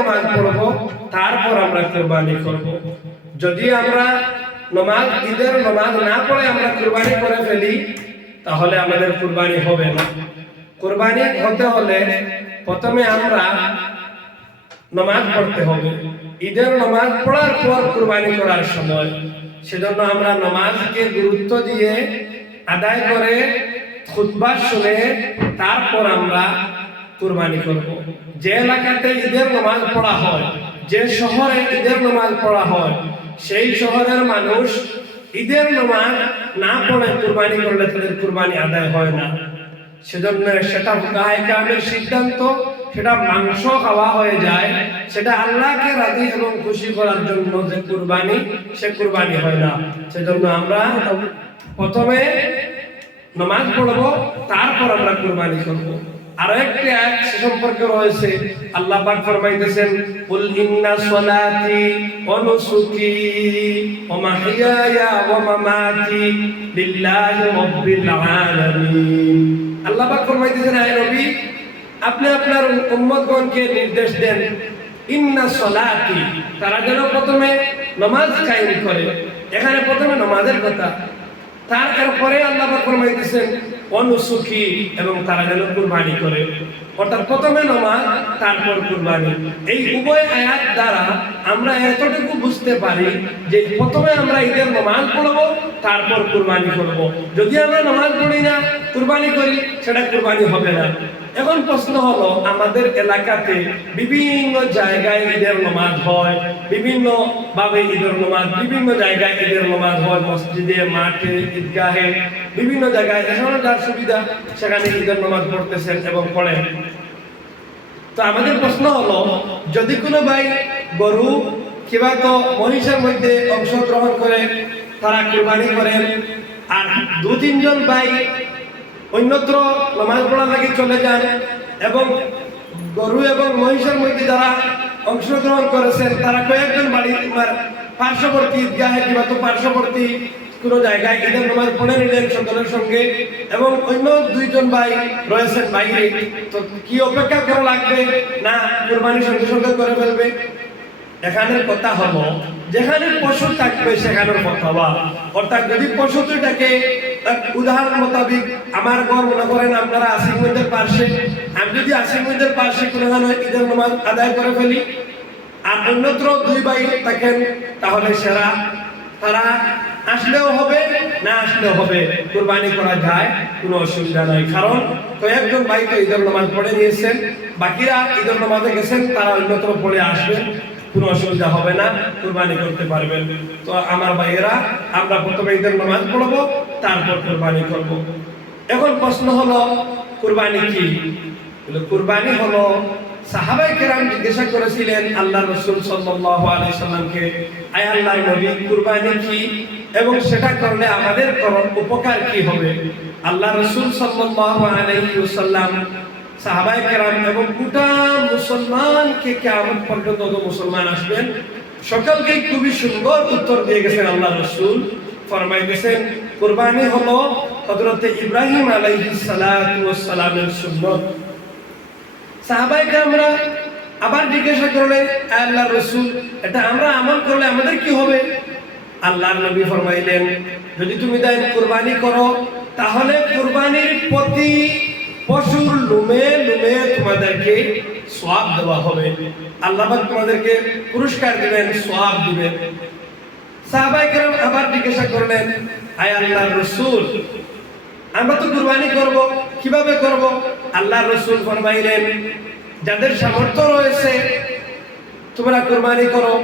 নামাজ পড়বো, তারপর আমরা কুরবানি করব। যদি আমরা ঈদের নামাজ না পড়ে আমরা কুরবানি করে ফেলি, তাহলে আমাদের কুরবানি হবে না। কুরবানি হতে হলে প্রথমে আমরা নামাজ পড়তে হবে। ঈদের নামাজ পড়ার পর কুরবানি করার সময়, সেজন্য আমরা নামাজকে গুরুত্ব দিয়ে আদায় করে খুতবা শুনে তারপর আমরা কুরবানি করব। যে এলাকাতে ঈদের নামাজ পড়া হয়, যে শহরে ঈদের নামাজ পড়া হয়, সেই শহরের মানুষ ঈদের নামাজ না পড়ে কুরবানি করলে তাদের কুরবানি আদায় হয় না। সেজন্য সেটা ফুকাহায়ে কেরামের সিদ্ধান্ত, সেটা মাংস খাওয়া হয়ে যায়, সেটা আল্লাহকে রাজি এবং খুশি করার জন্য যে কুরবানি, সে কুরবানি হয় না। সেজন্য আমরা প্রথমে নামাজ পড়বো, তারপর আমরা কুরবানি করব। আর একটি আয়াত সে সম্পর্কে রয়েছে, আল্লাহ পাক ফরমাইতেছেন, কুল ইন্না সলাতি ওয়া নুসুকি ওয়া মাহইয়ায়া ওয়া মামাতি লিল্লাহি রাব্বিল আলামিন। আল্লাহ পাক ফরমাইতেছেন, হে নবী, আপনি আপনার উম্মতগণকে নির্দেশ দেন, ইন্না সলাতি, তারা যেন প্রথমে নামাজ কায়েম করে। এখানে প্রথমে নামাজের কথা, তারপরে আল্লাহ পাক ফরমাইতেছেন অনুসুখী, এবং তারা যেন কুরবানি করে। অর্থাৎ প্রথমে নামাজ, তারপর কুরবানি। এই উভয় আয়াত দ্বারা আমরা এতটুকু বুঝতে পারি যে প্রথমে আমরা ঈদের নামাজ পড়বো, তারপর কুরবানি করব। যদি আমরা নামাজ পড়ি না, কুরবানি করি, সেটা কুরবানি হবে না। এখন প্রশ্ন হলো, আমাদের এলাকাতে বিভিন্ন জায়গায় ঈদের নামাজ হয়, বিভিন্ন ভাবে ঈদের নামাজ, বিভিন্ন জায়গায় ঈদের নামাজ হয়, মসজিদে, মাঠে, ঈদগাহে, বিভিন্ন জায়গায় যেখানে যার সুবিধা সেখানে ঈদের নামাজ পড়তেছেন এবং পড়েন। তো আমাদের প্রশ্ন হলো, যদি কোনো ভাই গরু কিংবা তো মহিষের মধ্যে অংশগ্রহণ করে তারা কুরবানি করেন, আর 2-3 ভাই অন্যত্র নামাজ পড়া লাগি চলে যান, এবং গরু এবং মহিষের মধ্যে যারা অংশগ্রহণ করেছেন তারা কয়েকজন বাড়ি পার্শ্ববর্তী ঈদগাহে কিংবা তো পার্শ্ববর্তী কোনো জায়গায় ঈদের নামাজ পড়ে নিলেন সকলের সঙ্গে, এবং অন্য 2 ভাই রয়েছেন বাইরে, তো কি অপেক্ষা করা লাগবে না কুরবানির সঙ্গে সঙ্গে করে ফেলবে? এখানে কথা হলো, যেখানে পশু থাকবে সেখানে কথা। অর্থাৎ যদি পশু দুইটাকে, উদাহরণ মোতাবিক আমার ঘর মনে করেন আপনারা আসিফগঞ্জের পাশে, আমি যদি আসিফগঞ্জের পাশে কোনো ঈদের নামাজ আদায় করে ফেলি, আর অন্যত্র 2 ভাই থাকেন, তাহলে সেরা তারা আসলেও হবে, না আসলেও হবে, কুরবানি করা যায়, কোনো অসুবিধা নাই। কারণ কয়েকজন ভাই তো ঈদের নামাজ পড়ে নিয়েছেন, বাকিরা ঈদের নামাজে গেছেন, তারা অন্যত্র পড়ে আসবেন, কোনো অসুবিধা হবে না, কুরবানি করতে পারবেন। তো আমার ভাইয়েরা, আমরা প্রথমে ঈদের নামাজ পড়বো, তারপর কুরবানি করব। এখন প্রশ্ন হলো, কুরবানি কি? কুরবানি হলো, সাহাবায়ে কেরাম জিজ্ঞাসা করেছিলেন আল্লাহর রাসূল সাল্লাল্লাহু আলাইহি সাল্লামকে, আয় আল্লাহর নবী, কুরবানি কি এবং সেটা করলে আমাদের উপকার কি হবে? আল্লাহর রাসূল সাল্লাল্লাহু আলাইহি ওয়াসাল্লাম সাহাবায়ে কেরাম এবং গোটা মুসলমানকে, কিয়ামত পর্যন্ত যত মুসলমান আসবেন সকলকে খুবই সুন্দর উত্তর দিয়ে গেছেন। আল্লাহর রাসূল ফরমাইতেছেন, কুরবানি হলো হযরত ইব্রাহিম আলাইহিস সালাতু ওয়াস সালামের সুন্নাত। সাহাবায়ে কেরামরা আবার জিজ্ঞাসা করলেন, আল্লাহর রাসূল, এটা আমরা আমল করলে আমাদের কি হবে? আল্লাহর নবী ফরমাইলেন, যদি তুমি কুরবানি করো, তাহলে কুরবানির প্রতি পশুর লুমে লুমে তোমাদেরকে সওয়াব দেওয়া হবে। আল্লাহ পাক তোমাদেরকে পুরস্কার দিবেন, সওয়াব দিবেন। সাহাবায়ে কেরাম আবার জিজ্ঞাসা করলেন, আয় আল্লাহর রাসূল, আমরা তো কুরবানি করব, কিভাবে করব? আল্লাহর রাসূল ফরমাইলেন, যাদের সামর্থ্য রয়েছে তোমরা কুরবানি করো,